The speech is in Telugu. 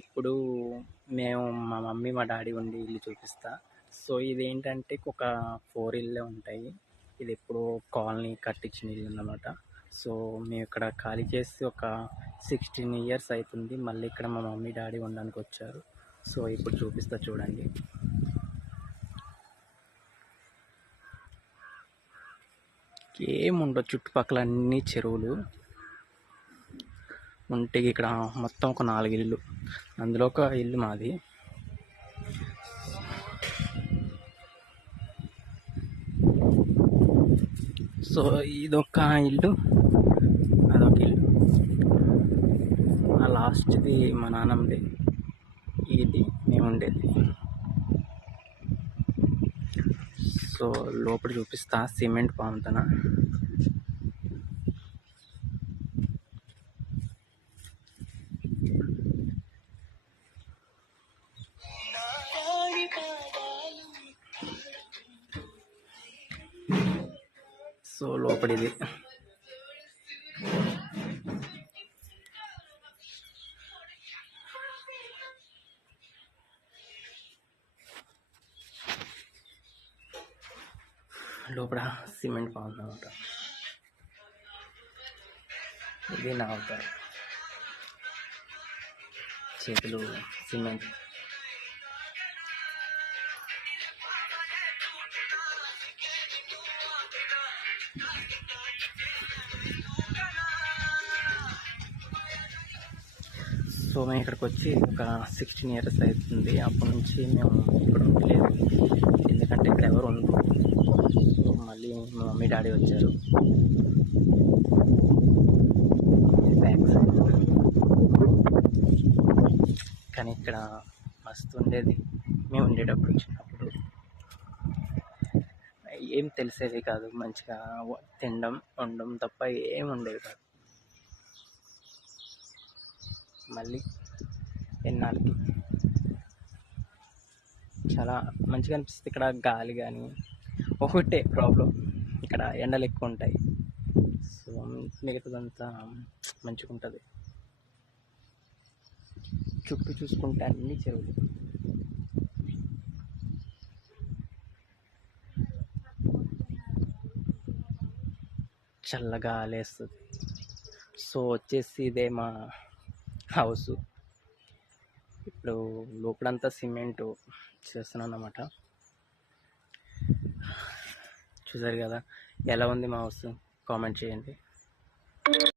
ఇప్పుడు మేము మా మమ్మీ మా డాడీ ఉండి ఇల్లు చూపిస్తా. సో ఇదేంటంటే ఒక 4 ఇళ్ళే ఉంటాయి. ఇది ఎప్పుడో కాలనీ కట్టించిన ఇల్లు అన్నమాట. సో మేము ఇక్కడ ఖాళీ చేసి ఒక 16 ఇయర్స్ అవుతుంది. మళ్ళీ ఇక్కడ మా మమ్మీ డాడీ ఉండడానికి వచ్చారు. సో ఇప్పుడు చూపిస్తా చూడండి. ఏముండవు, చుట్టుపక్కల అన్ని చెరువులు ఉంటే ఇక్కడ మొత్తం ఒక 4 ఇల్లు, అందులో ఒక ఇల్లు మాది. సో ఇదొక ఇల్లు, అదొక ఇల్లు, ఆ లాస్ట్ది మా నాన్నమ్మది, ఇది మేము ఉండేది. సో లోపల చూపిస్తా, సిమెంట్ బాగుంటున్నా. సో లోపలిది లోపల సిమెంట్ బాగుందన్నమాట. ఇది నా అవుతారు చేతులు సిమెంట్. సో మేము ఇక్కడికి వచ్చి ఒక 16 ఇయర్స్ అవుతుంది. అప్పటి నుంచి మేము ఇక్కడ ఉండలేదు, ఎందుకంటే ఇక్కడ ఎవరు ఉండరు. సో మళ్ళీ మా మమ్మీ డాడీ వచ్చారు. బ్యాక్ సైడ్ కానీ ఇక్కడ మస్తు ఉండేది. మేము ఉండేటప్పుడు చిన్నప్పుడు ఏం తెలిసేది కాదు, మంచిగా తినడం వండడం తప్ప ఏం ఉండేది కాదు. మళ్ళీ ఎన్నాళ్ళకి చాలా మంచిగా అనిపిస్తుంది ఇక్కడ. గాలి కానీ ఒకటే ప్రాబ్లం, ఇక్కడ ఎండలు ఎక్కువ ఉంటాయి. సో మిగతాదంతా మంచిగా ఉంటుంది. చుట్టూ చూసుకుంటే అన్ని చెరువులు. చల్లగా లేస్తుంది. సో వచ్చేసి ఇదే మా హౌస్. ఇప్పుడు లోపలంతా సిమెంట్ చేస్తున్నాను అన్నమాట. చూసారు కదా ఎలా ఉంది మా హౌస్, కామెంట్ చేయండి.